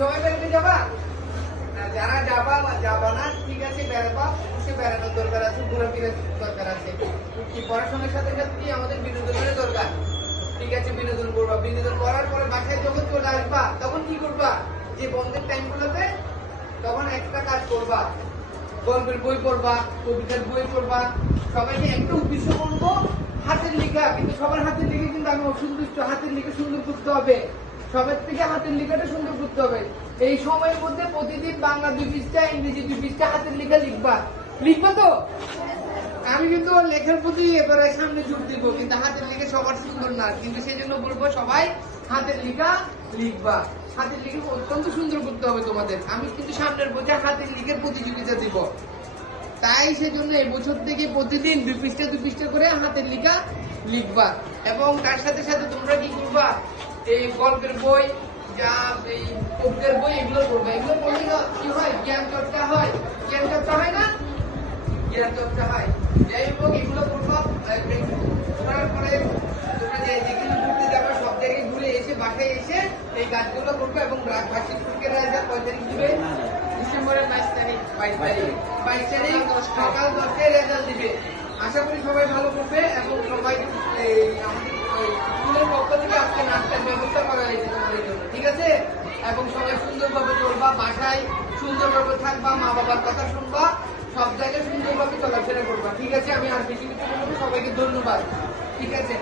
সবাই বেড়াতে যাবা? যারা যাবা বা যাবা না ঠিক আছে, বেড়াবা, সে বেড়ানোর দরকার আছে, ঘোরাফেরার দরকার আছে। কি পড়াশোনার সাথে সাথে কি আমাদের বিনোদনের দরকার। ঠিক আছে, বিনোদন করবা, বিনোদন করার পরে বাসায় যখন চলে আসবা তখন কি করবা? যে বন্ধের টাইম গুলোতে তখন একটা কাজ করবা, গল্পের বই পড়বা, কবিতার বই পড়বা। সবাইকে একটা উদ্দেশ্য করবো, হাতের লেখা, কিন্তু সবার হাতের লেখা কিন্তু আমি অসন্তুষ্ট। হাতের লেখা সুন্দর করতে হবে, সবার থেকে হাতের লেখাটা সুন্দর করতে হবে। এই সময়ের মধ্যে প্রতিদিন বাংলা 2 পৃষ্ঠা, ইংরেজি 2 পৃষ্ঠা হাতের লেখা লিখবা। লিখবা তো? আমি কিন্তু লেখার প্রতি এবারে সামনে যোগ দিব, কিন্তু হাতের লেখা সবার সুন্দর না, কিন্তু সেই জন্য বলবো সবাই হাতের লেখা লিখবা। হাতের লেখা অত্যন্ত সুন্দর করতে হবে তোমাদের। আমি কিন্তু সামনের বছর হাতের লেখার প্রতিযোগিতা দিব, তাই সেজন্য এই বছর থেকে প্রতিদিন 2 পৃষ্ঠা 2 পৃষ্ঠা করে হাতের লেখা লিখবা। এবং তার সাথে সাথে তোমরা কি করবা? এই গল্পের বই, যা এই কবিতার বই, এগুলো পড়বা। এগুলো পড়লে কি হয়? জ্ঞান চর্চা হয়। জ্ঞান চর্চা হয় না? জ্ঞান চর্চা হয়। যাই হোক, এগুলো পড়বা। করার পরে তোমরা যেখানে ঘুরতে যাবে সব জায়গায় ঘুরে এসে বাসায় এসে এই কাজগুলো করবে। এবং বার্ষিক পরীক্ষার রেজাল্ট কয় তারিখ দিবে? ডিসেম্বরের 22 তারিখ। 22 তারিখ সকাল 10টায় রেজাল্ট দিবে। আশা করি সবাই ভালো করবে। এবং সবাই আমাদের স্কুলের পক্ষ থেকে আজকে নাস্তার ব্যবস্থা করা হয়েছে তোমাদের জন্য, ঠিক আছে? এবং সবাই সুন্দরভাবে চলবা, বাসায় সুন্দরভাবে থাকবা, মা বাবার কথা শুনবা, সব জায়গায় সুন্দরভাবে চলাফেরা করবা, ঠিক আছে? আমি আর বেশি কিছু বলবো, সবাইকে ধন্যবাদ, ঠিক আছে?